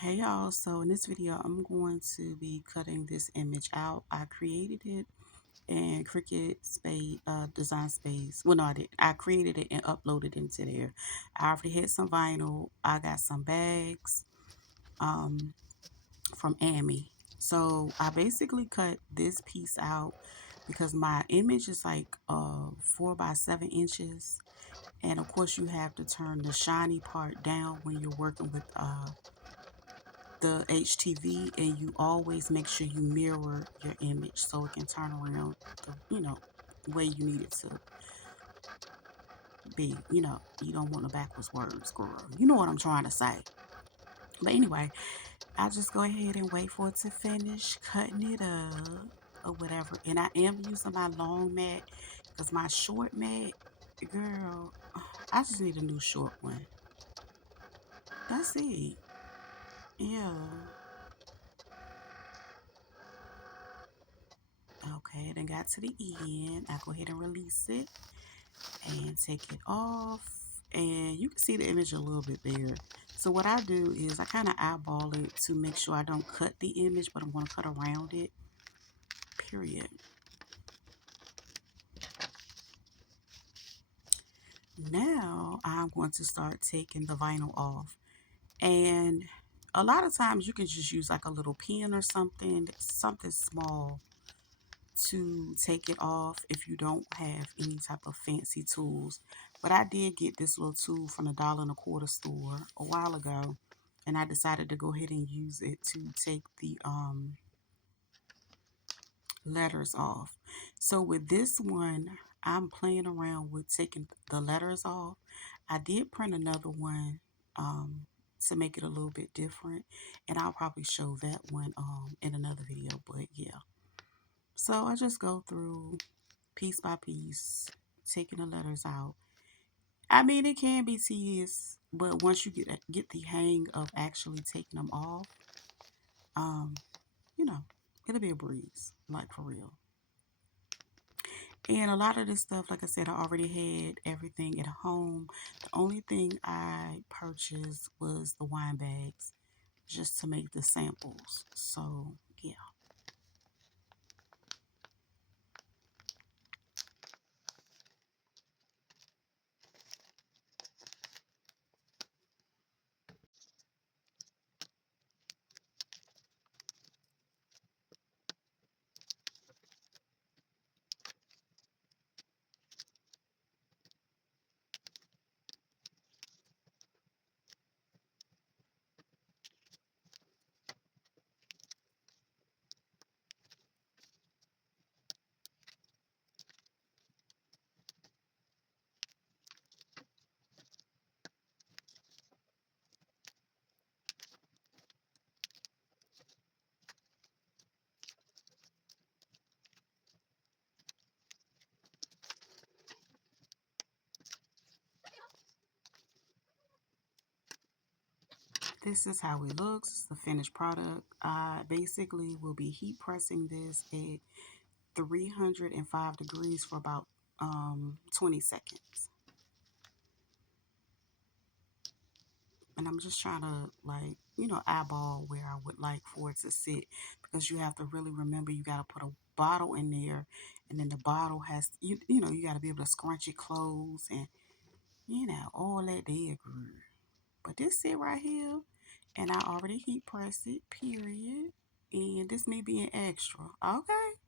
Hey y'all, so in this video I'm going to be cutting this image out. I created it in Cricut Design Space. Well, no, I did. I created it and uploaded it into there. I already had some vinyl. I got some bags um, from Amy. So I basically cut this piece out because my image is like 4 by 7 inches. And of course you have to turn the shiny part down when you're working with the HTV, and you always make sure you mirror your image so it can turn around the way you need it to be. You don't want the backwards words, girl. You know what I'm trying to say. But anyway, I'll just go ahead and wait for it to finish cutting it up or whatever. And I am using my long mat because my short mat, girl, I just need a new short one. That's it. Yeah. Okay, then got to the end. I go ahead and release it and take it off, and you can see the image a little bit there. So what I do is I kind of eyeball it to make sure I don't cut the image, but I'm going to cut around it, period. Now I'm going to start taking the vinyl off, and a lot of times you can just use like a little pin or something small to take it off if you don't have any type of fancy tools. But I did get this little tool from the $1.25 store a while ago, and I decided to go ahead and use it to take the letters off. So with this one, I'm playing around with taking the letters off. I did print another one to make it a little bit different, and I'll probably show that one in another video. But yeah, so I just go through piece by piece, taking the letters out. I mean, it can be tedious, but once you get the hang of actually taking them off, um, you know, it'll be a breeze, like for real. And a lot of this stuff, like I said, I already had everything at home. The only thing I purchased was the wine bags just to make the samples. So, yeah. This is how it looks. It's the finished product. I basically will be heat pressing this at 305 degrees for about 20 seconds. And I'm just trying to, like, eyeball where I would like for it to sit, because you have to really remember you got to put a bottle in there, and then the bottle has, you got to be able to scrunch it close, and, all that there, girl. But this it right here, and I already heat pressed it, period. And this may be an extra. Okay.